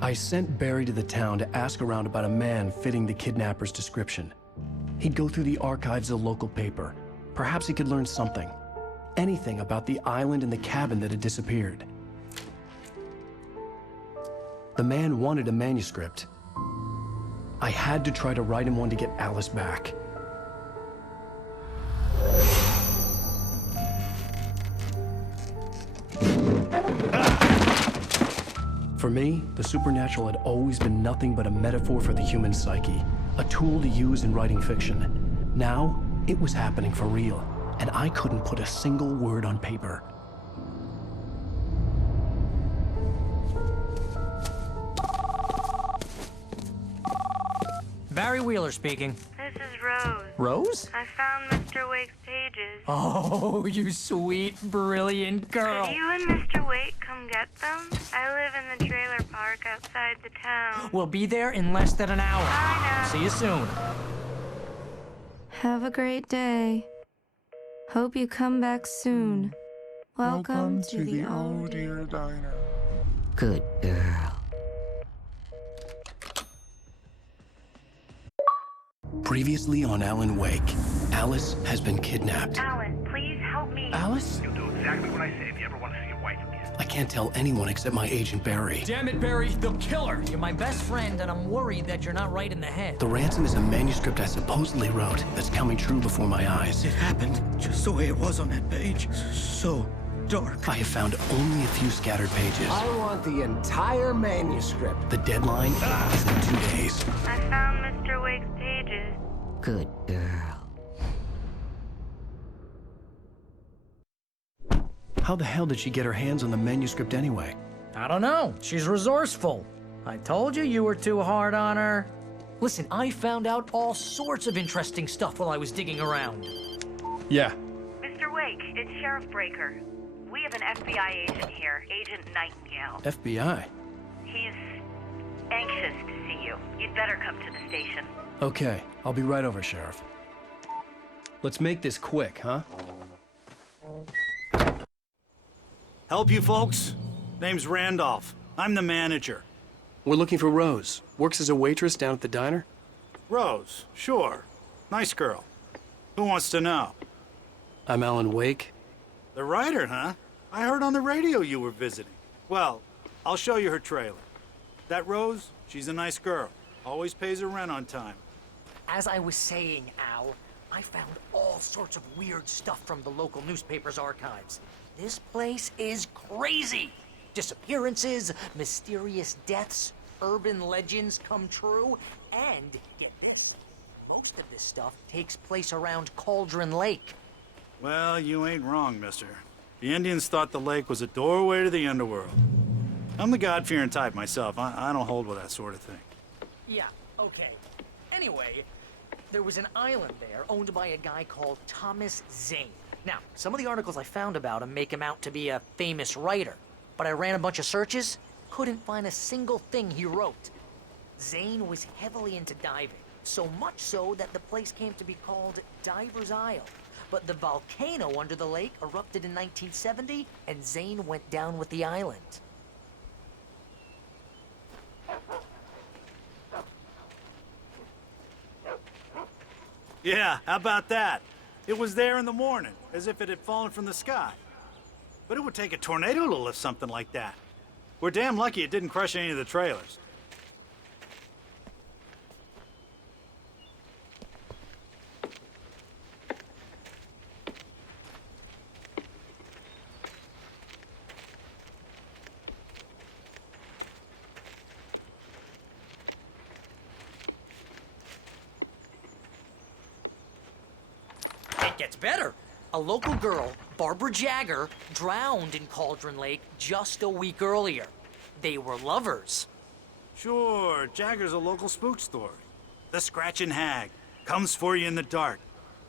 I sent Barry to the town to ask around about a man fitting the kidnapper's description. He'd go through the archives of the local paper. Perhaps he could learn something. Anything about the island and the cabin that had disappeared. The man wanted a manuscript. I had to try to write him one to get Alice back. For me, the supernatural had always been nothing but a metaphor for the human psyche, a tool to use in writing fiction. Now, it was happening for real, and I couldn't put a single word on paper. Barry Wheeler speaking. This is Rose. Rose? I found Mr. Wake's pages. Oh, you sweet, brilliant girl. Could you and Mr. Wake come get them? I live in the trailer park outside the town. We'll be there in less than an hour. Bye now. See you soon. Have a great day. Hope you come back soon. Welcome to the Oh Dear Diner. Good girl. Previously on Alan Wake, Alice has been kidnapped. Alan, please help me. Alice? You'll do exactly what I say if you ever want to see your wife again. I can't tell anyone except my agent Barry. Damn it, Barry, they'll kill her. You're my best friend, and I'm worried that you're not right in the head. The ransom is a manuscript I supposedly wrote that's coming true before my eyes. It happened just the way it was on that page. So dark. I have found only a few scattered pages. I want the entire manuscript. The deadline is in 2 days. I found Mr. Wake's pages. Good girl. How the hell did she get her hands on the manuscript anyway? I don't know. She's resourceful. I told you you were too hard on her. Listen, I found out all sorts of interesting stuff while I was digging around. Yeah. Mr. Wake, it's Sheriff Breaker. We have an FBI agent here, Agent Nightingale. FBI? He's anxious to see you. You'd better come to the station. Okay, I'll be right over, Sheriff. Let's make this quick, huh? Help you folks? Name's Randolph. I'm the manager. We're looking for Rose. Works as a waitress down at the diner. Rose, sure. Nice girl. Who wants to know? I'm Alan Wake. The writer, huh? I heard on the radio you were visiting. Well, I'll show you her trailer. That Rose, she's a nice girl. Always pays her rent on time. As I was saying, Al, I found all sorts of weird stuff from the local newspaper's archives. This place is crazy. Disappearances, mysterious deaths, urban legends come true, and get this, most of this stuff takes place around Cauldron Lake. Well, you ain't wrong, mister. The Indians thought the lake was a doorway to the underworld. I'm the God-fearing type myself. I don't hold with that sort of thing. Yeah, okay. Anyway, there was an island there owned by a guy called Thomas Zane. Now, some of the articles I found about him make him out to be a famous writer, but I ran a bunch of searches, couldn't find a single thing he wrote. Zane was heavily into diving, so much so that the place came to be called Diver's Isle. But the volcano under the lake erupted in 1970, and Zane went down with the island. Yeah, how about that? It was there in the morning, as if it had fallen from the sky. But it would take a tornado to lift something like that. We're damn lucky it didn't crush any of the trailers. It gets better. A local girl, Barbara Jagger, drowned in Cauldron Lake just a week earlier. They were lovers. Sure, Jagger's a local spook story. The Scratching Hag comes for you in the dark.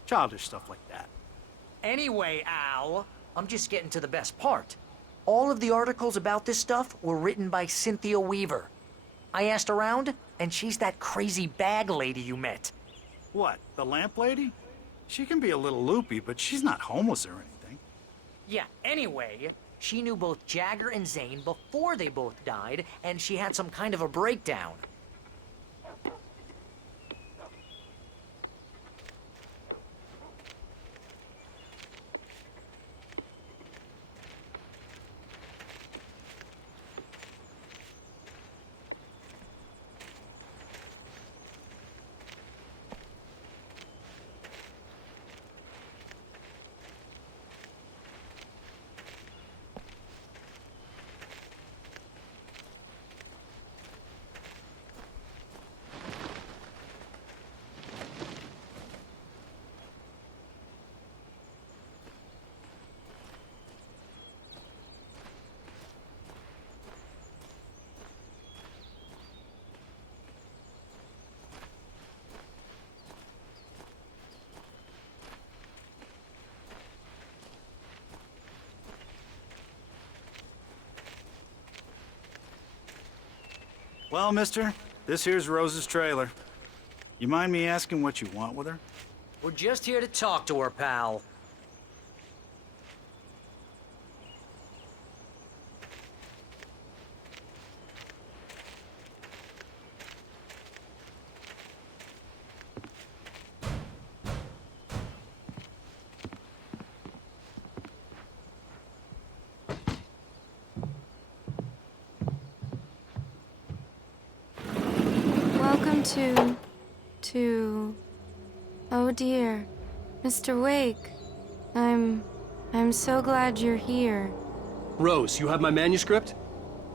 Childish stuff like that. Anyway, Al, I'm just getting to the best part. All of the articles about this stuff were written by Cynthia Weaver. I asked around, and she's that crazy bag lady you met. What, the lamp lady? She can be a little loopy, but she's not homeless or anything. Yeah, anyway, She knew both Jagger and Zane before they both died, and she had some kind of a breakdown. Well, mister, this here's Rose's trailer. You mind me asking what you want with her? We're just here to talk to her, pal. Welcome to... Oh dear, Mr. Wake. I'm so glad you're here. Rose, you have my manuscript?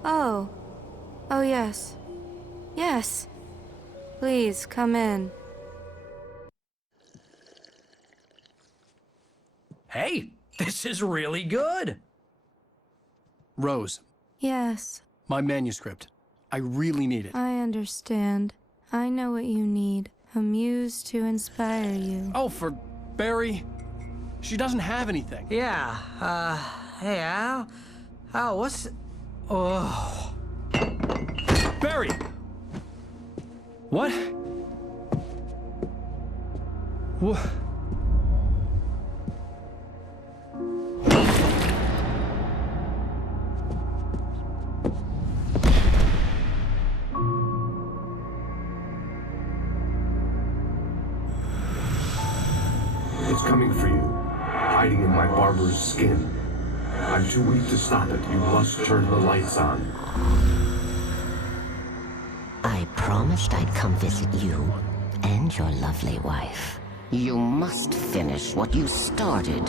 Oh. Oh yes. Yes. Please, come in. Hey, this is really good. Rose, Yes, my manuscript. I really need it. I understand. I know what you need. A muse to inspire you. Oh, for Barry? She doesn't have anything. Yeah, hey, Al? Al, what's... Oh... Barry! What? What? It's coming for you, hiding in my barber's skin. I'm too weak to stop it. You must turn the lights on. I promised I'd come visit you and your lovely wife. You must finish what you started.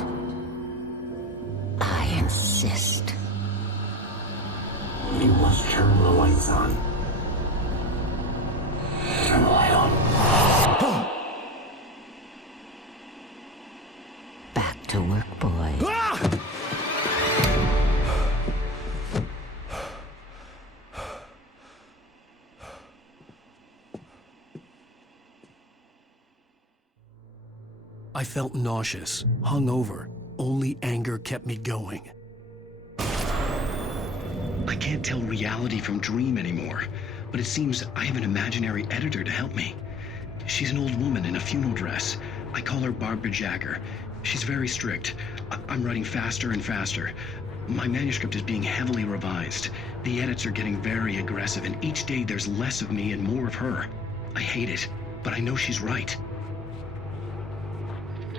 I insist. You must turn the lights on. Turn the light on. Back to work, boy. I felt nauseous, hungover. Only anger kept me going. I can't tell reality from dream anymore, but it seems I have an imaginary editor to help me. She's an old woman in a funeral dress. I call her Barbara Jagger. She's very strict. I'm writing faster and faster. My manuscript is being heavily revised. The edits are getting very aggressive, and each day there's less of me and more of her. I hate it, but I know she's right.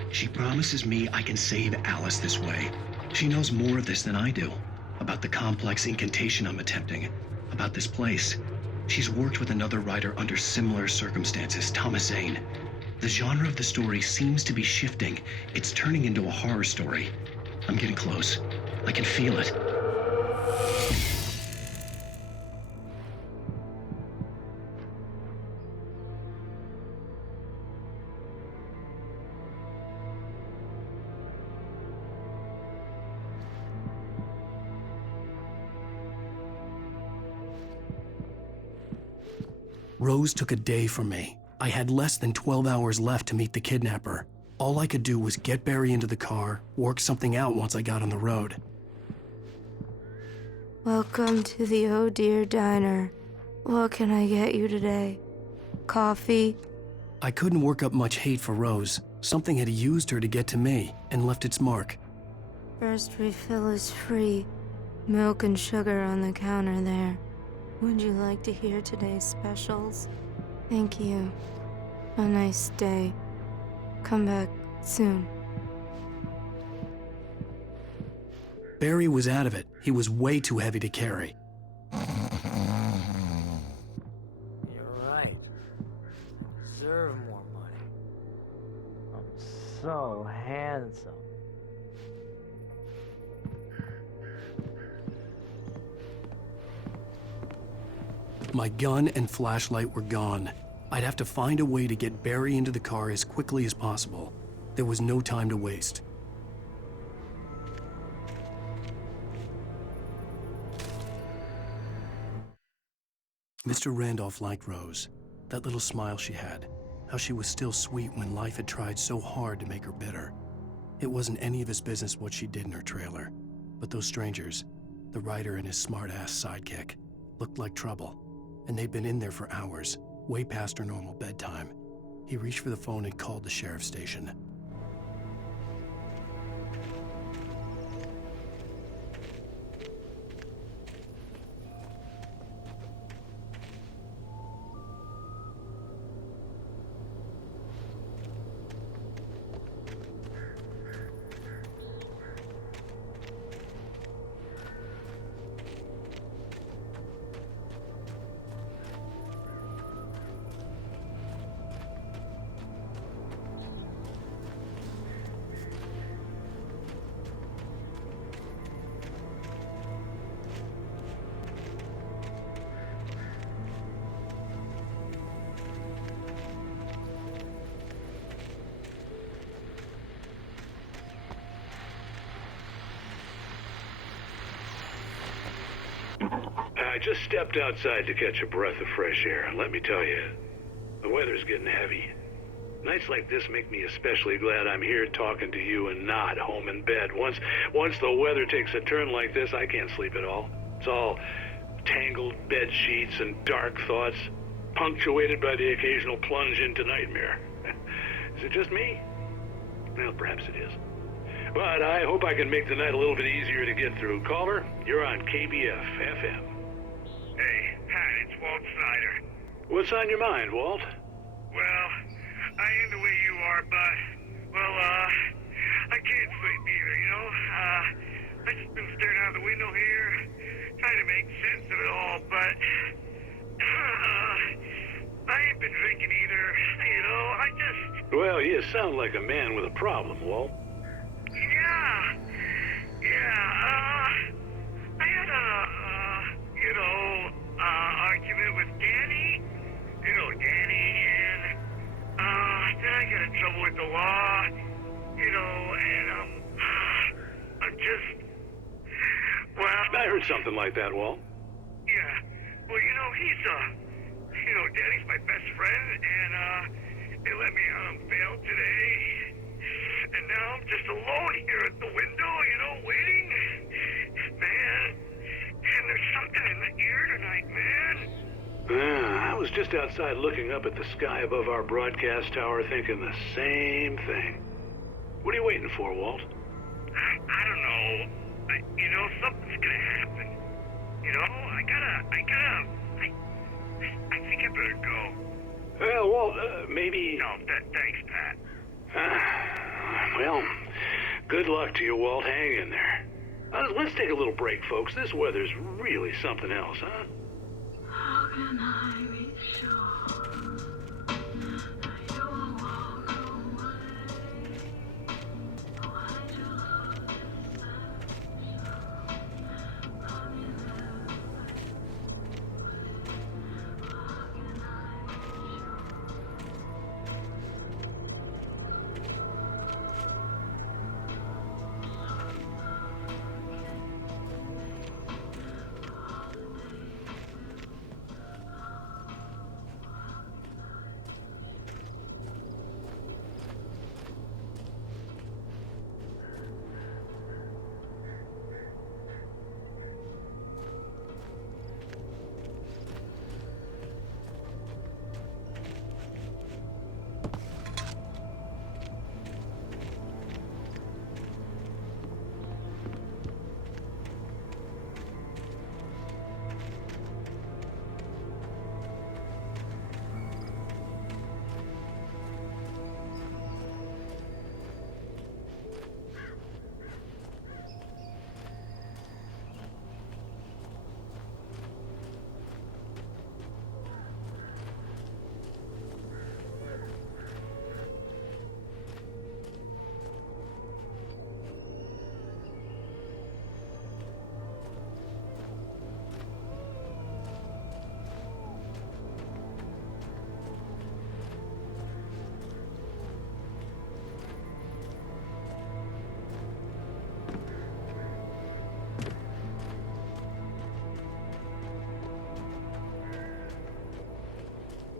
She promises me I can save Alice this way. She knows more of this than I do. About the complex incantation I'm attempting. About this place. She's worked with another writer under similar circumstances, Thomas Zane. The genre of the story seems to be shifting. It's turning into a horror story. I'm getting close. I can feel it. Rose took a day from me. I had less than 12 hours left to meet the kidnapper. All I could do was get Barry into the car, work something out once I got on the road. Welcome to the Oh Dear Diner. What can I get you today? Coffee? I couldn't work up much hate for Rose. Something had used her to get to me and left its mark. First refill is free. Milk and sugar on the counter there. Would you like to hear today's specials? Thank you. A nice day. Come back soon. Barry was out of it. He was way too heavy to carry. You're right. Deserve more money. I'm so handsome. My gun and flashlight were gone. I'd have to find a way to get Barry into the car as quickly as possible. There was no time to waste. Mr. Randolph liked Rose. That little smile she had. How she was still sweet when life had tried so hard to make her bitter. It wasn't any of his business what she did in her trailer. But those strangers, the writer and his smart-ass sidekick, looked like trouble. And they'd been in there for hours, way past her normal bedtime. He reached for the phone and called the sheriff's station. I just stepped outside to catch a breath of fresh air, and let me tell you, the weather's getting heavy. Nights like this make me especially glad I'm here talking to you and not home in bed. Once the weather takes a turn like this, I can't sleep at all. It's all tangled bed sheets and dark thoughts, punctuated by the occasional plunge into nightmare. Is it just me? Well, perhaps it is. But I hope I can make the night a little bit easier to get through. Caller, you're on KBF FM. Hey, Pat, it's Walt Snyder. What's on your mind, Walt? Well, I am the way you are, but, I can't sleep either, you know? I just been staring out the window here, trying to make sense of it all, but, I ain't been drinking either, you know? Well, you sound like a man with a problem, Walt. I had argument with Danny. You know Danny, and, then I got in trouble with the law, you know, and, I'm just, well... I heard something like that, Walt. Yeah. Well, you know, Danny's my best friend, and, they let me out on bail today. And now I'm just alone here at the window, you know, waiting. Man, and there's something in the air tonight, man. I was just outside looking up at the sky above our broadcast tower thinking the same thing. What are you waiting for, Walt? I don't know. You know, something's gonna happen. You know, I think I better go. Well, Walt, maybe... No, thanks, Pat. Well, good luck to you, Walt. Hang in there. Let's take a little break, folks. This weather's really something else, huh? How can I be sure that you'll walk away? Why do you love this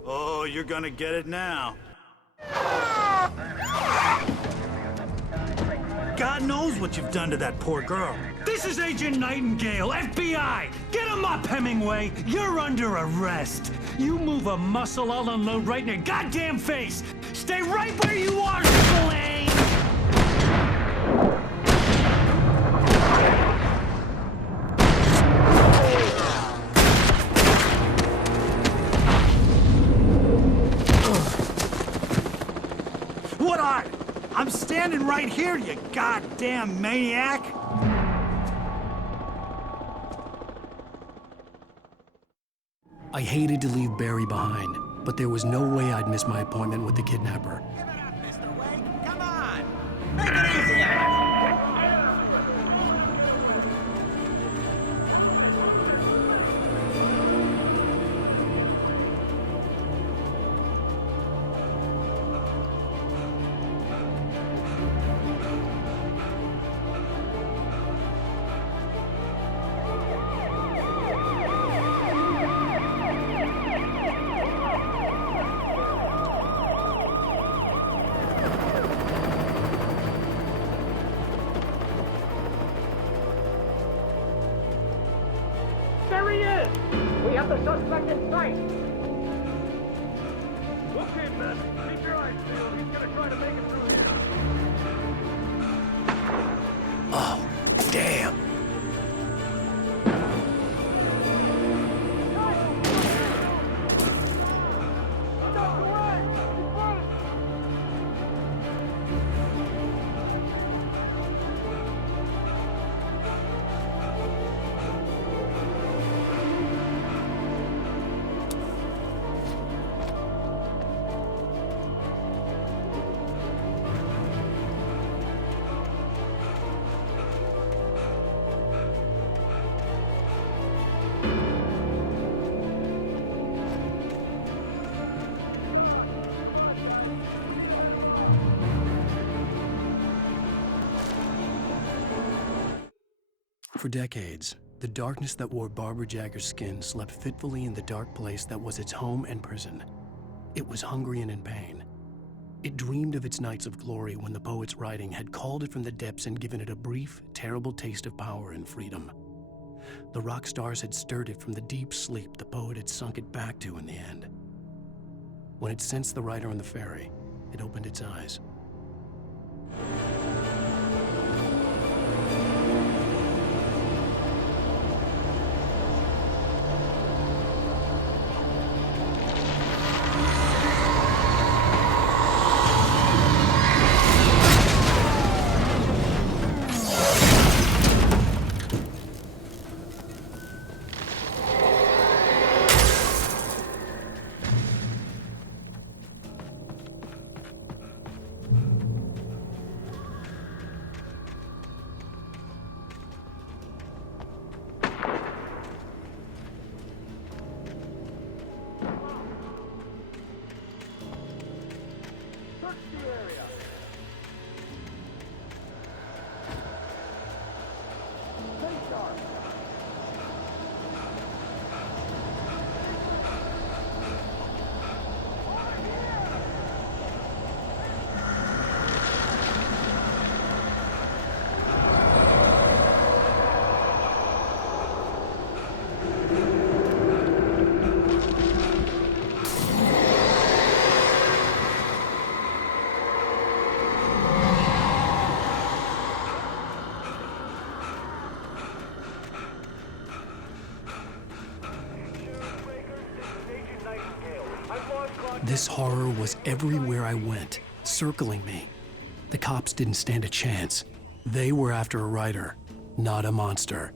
Oh, you're gonna get it now. God knows what you've done to that poor girl. This is Agent Nightingale, FBI! Get him up, Hemingway! You're under arrest! You move a muscle, I'll unload right in your goddamn face! Stay right where you are, Spillane! What are? I'm standing right here, you goddamn maniac! I hated to leave Barry behind, but there was no way I'd miss my appointment with the kidnapper. Come on! Make it easier! There he is! We have the suspect in sight! Okay, man. Keep your eyes peeled. He's gonna try to make it through here. Oh, damn. For decades, the darkness that wore Barbara Jagger's skin slept fitfully in the dark place that was its home and prison. It was hungry and in pain. It dreamed of its nights of glory when the poet's writing had called it from the depths and given it a brief, terrible taste of power and freedom. The rock stars had stirred it from the deep sleep the poet had sunk it back to in the end. When it sensed the writer on the ferry, it opened its eyes. This horror was everywhere I went, circling me. The cops didn't stand a chance. They were after a writer, not a monster.